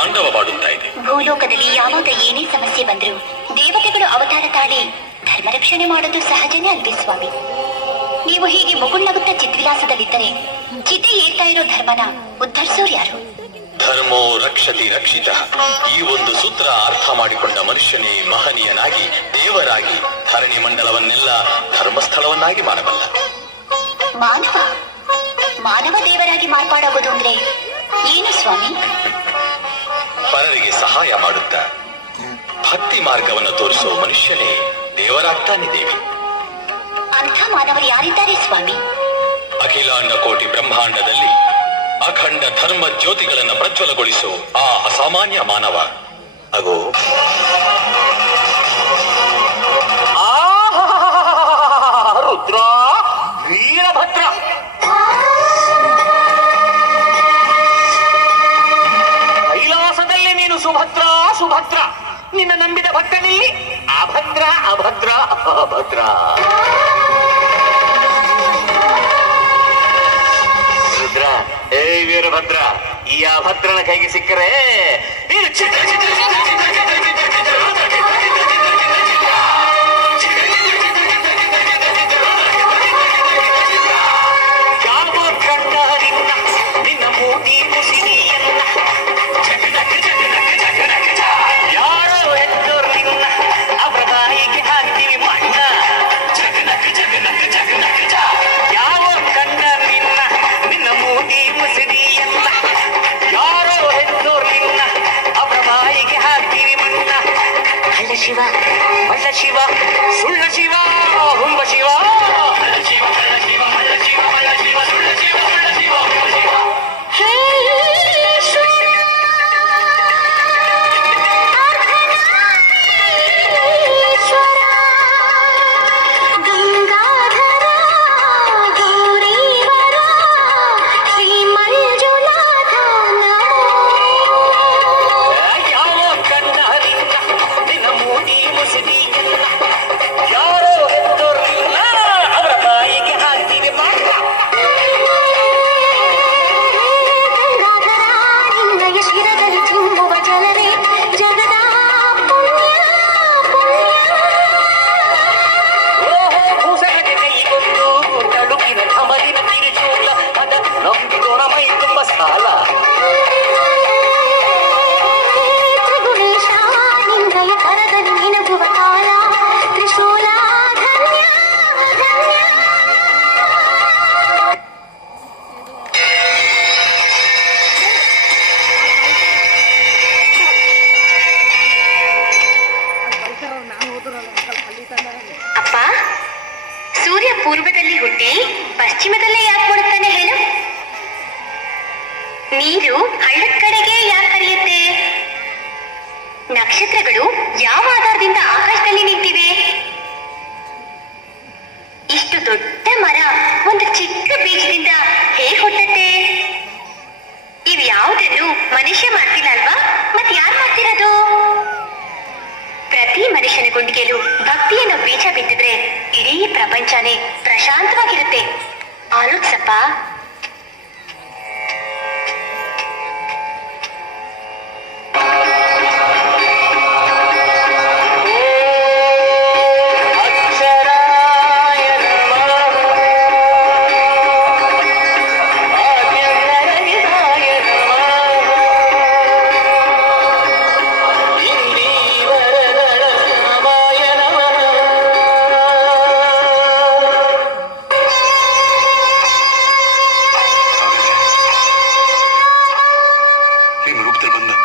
ತಾಂಡವವಾಡುತ್ತಾ ಇದೆ. ಭೂಲೋಕದಲ್ಲಿ ಯಾವಾಗ ಏನೇ ಸಮಸ್ಯೆ ಬಂದ್ರು ದೇವತೆಗಳು ಅವತಾರ ತಾಳಿ ಧರ್ಮ ರಕ್ಷಣೆ ಮಾಡೋದು ಸಹಜನೇ ಅಲ್ವೇ ಸ್ವಾಮಿ? ನೀವು ಹೀಗೆ ಮುಗುಳ್ನಗುತ್ತಾ ಚಿದ್ವಿಲಾಸದಲ್ಲಿದ್ದರೆ ಚಿತೆ ಏರ್ತಾ ಇರೋ ಧರ್ಮನ ಉದ್ಧರಿಸೋರು ಯಾರು? ಧರ್ಮೋ ರಕ್ಷತಿ ರಕ್ಷಿತ. ಈ ಒಂದು ಸೂತ್ರ ಅರ್ಥ ಮಾಡಿಕೊಂಡ ಮನುಷ್ಯನೇ ಮಹನೀಯನಾಗಿ ದೇವರಾಗಿ ಧರಣಿ ಮಂಡಲವನ್ನೆಲ್ಲ ಧರ್ಮಸ್ಥಳವನ್ನಾಗಿ ಮಾಡಬಲ್ಲ. ಮಾನವ ದೇವರಾಗಿ ಮಾರ್ಪಾಡಾಗೋದು ಅಂದ್ರೆ ಏನು ಸ್ವಾಮಿ? ಪರರಿಗೆ ಸಹಾಯ ಮಾಡುತ್ತಾ ಭಕ್ತಿ ಮಾರ್ಗವನ್ನು ತೋರಿಸುವ ಮನುಷ್ಯನೇ ದೇವರಾಗ್ತಾನೆ ದೇವಿ. ಅಂಥ ಮಾನವರು ಯಾರಿದ್ದಾರೆ ಸ್ವಾಮಿ? ಅಖಿಲಾಂಡ ಕೋಟಿ ಬ್ರಹ್ಮಾಂಡದಲ್ಲಿ ಅಖಂಡ ಧರ್ಮ ಜ್ಯೋತಿಗಳನ್ನು ಪ್ರಜ್ವಲಗೊಳಿಸೋ ಆ ಅಸಾಮಾನ್ಯ ಮಾನವ ಅಗೋ ರುದ್ರ ವೀರಭದ್ರ. ಕೈಲಾಸದಲ್ಲಿ ನೀನು ಸುಭದ್ರ ಸುಭದ್ರ, ನಿನ್ನ ನಂಬಿದ ಭಕ್ತನಲ್ಲಿ ಅಭದ್ರ ಅಭದ್ರ ಅಭದ್ರ. ರುದ್ರ, ಏ ವೀರಭದ್ರ, ಈ ಅಭದ್ರನ ಕೈಗೆ ಸಿಕ್ಕರೆ ನೀನು ನಿನ್ನ ಮೂತಿ ಮುಸಿರಿಯನ್ನ ಯಾರೋ ಎದ್ದೋರು ನಿನ್ನ ಅವರ ಬಾಯಿಗೆ ಹಾಕ್ತೀವಿ ಮಣ್ಣ. ಯಾವ ಕಂಡ ನಿನ್ನ ಮೂತಿ ಮುಸಿರಿಯನ್ನ ಯಾರೋ ಎದ್ದೋರು ನಿನ್ನ ಅವರ ಬಾಯಿಗೆ ಹಾಕ್ತೀವಿ ಮಣ್ಣ. ಅಲ್ಲ ಶಿವ, ಮಲ್ಲ ಶಿವ, ಸುಳ್ಳ ಶಿವ, ಹುಂಬ ಶಿವ.